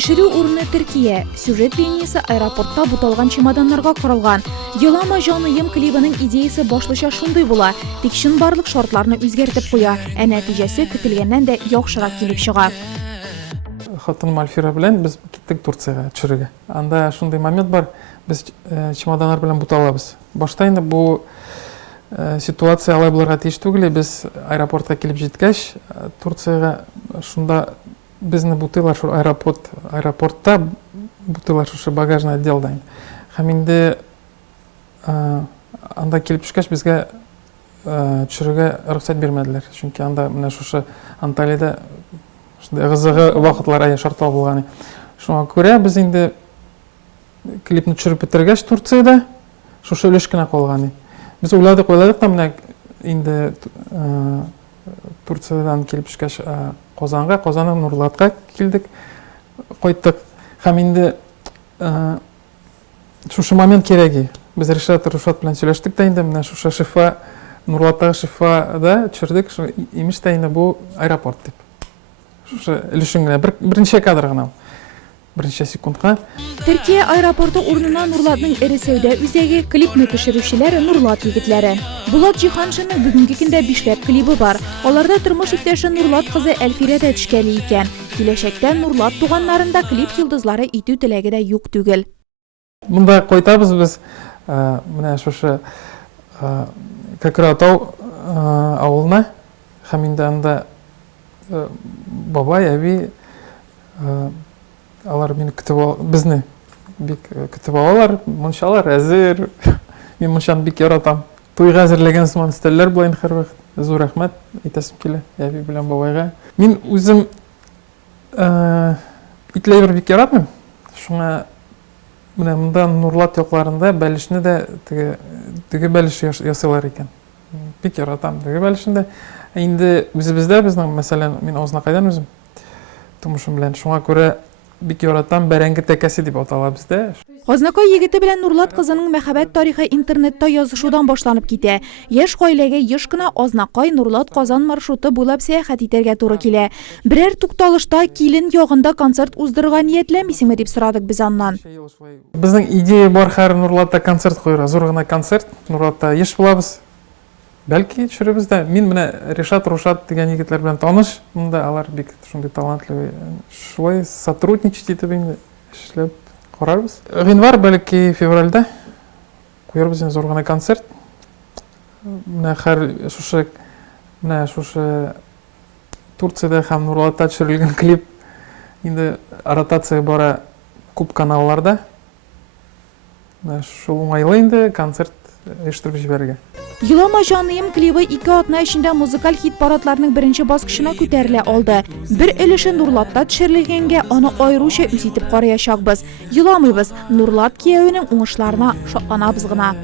Төшерүү урыны Türkiye. Сюжет линиясы аэропортта буталган чемоданнарга корылган. Елама жаныйым клибының идеясы башлыча шундый була. Тик шын барлык шартларны үзгәртеп куя. Ә нәтиҗәсе көтелгәннән дә яхшырак килеп чыга. Хатыным Альфира белән без киттек Турцияга төшерергә. Анда шундый момент бар, без чемоданнар белән буталабыз. Башта инде бу ситуация алай булырга тиеш түгел, без аэропортка килеп җиткәч, Турцияга шунда безне бутыйлар шул аэропортта бутыйлар шушы багажный отделда. Һәм инде анда килеп төшкәч безгә төшерергә рөхсәт бирмәделәр. Чөнки анда менә шушы Анталиядә кызыгы вакытлар шартлар булган. Шуңа күрә без инде клипны төшереп бетергәч Турциядә шушы өлеш кенә калган. Без уйладык та менә инде Турциядан килеп төшкәч Казаннан Нурлатка килдек, кайттык. Һәм инде шушы момент кирәги. Без Ришат белән сөйләштек тә инде менә шушы Шифа Нурлаттагы Шифада төшердек. Имеш тә инде бу аэропорт дип. Шушы өлешен генә берничә кадр гына. Берничә секундка. Türkiye аэропорты урынына Нурлатның эре сәүдә үзәге, клипны төшерүчеләре Нурлат егетләре. Булат Җиһаншинның бүгенге көндә 5 клибы бар. Аларда тормыш иптәше Нурлат кызы Әлфирә дә төшкәли икән. Киләчәктә Нурлат туганнарында клип йолдызлары итү теләге дә юк түгел. Монда кайтабыз без менә шушы Кократау авылына. Һәм инде анда бабай, әби алар мине безне бик көтеп алалар, мунчалар әзер. Мин мунчаны бик яратам. Туйга әзерләгән сыман өстәлләр булайын һәрвакыт. Зур рәхмәт әйтәсем килә әби белән бабайга. Мин үзем итләр бик яратмыйм. Шуңа менә монда Нурлат якларында бәлешне дә теге бәлеш ясыйлар икән. Бик яратам теге бәлешне. Инде үзебездә безнең мәсәлән мин Азнакайдан үзем тумышым белән шуңа күрә бик яратам бәрәңге тәкәсе дип атала бездә. Азнакай егете белән Нурлат кызының мәхәббәт тарихы интернетта язышудан башланып китә. Яшь гаиләгә еш кына Азнакай Нурлат Казан маршруты буйлап сәяхәт итәргә туры килә. Берәр тукталышта килен ягында концерт уздырырга ниятләмисеңме дип сорадык без аннан. Безнең идея бар һәр Нурлатта концерт куярга, зур гына концерт. Нурлатта еш булабыз. Бәлки төшеребез дә. Мин менә Ришат дигән егетләр белән таныш. Монда алар бик шундый талантлы. Шулай сотрудничать итеп инде эшләп карарбыз. Гыйнвар бәлки февральдә куярбыз зур гына концерт. Менә шушы Турциядә һәм Нурлатта төшерелгән клип инде ротация бара күп каналларда. Менә шул уңайлы инде концерт оештырып җибәрергә. Елама жаныйым клибы 2 атна эчендә музыкаль хит парадларының беренче баскычына күтәрелә алды. Бер өлеше Нурлатта төшерелгәнгә аны аеруча үз итеп караячакбыз. Еламыйбыз, Нурлат киявенең уңышларына шатланабыз гына.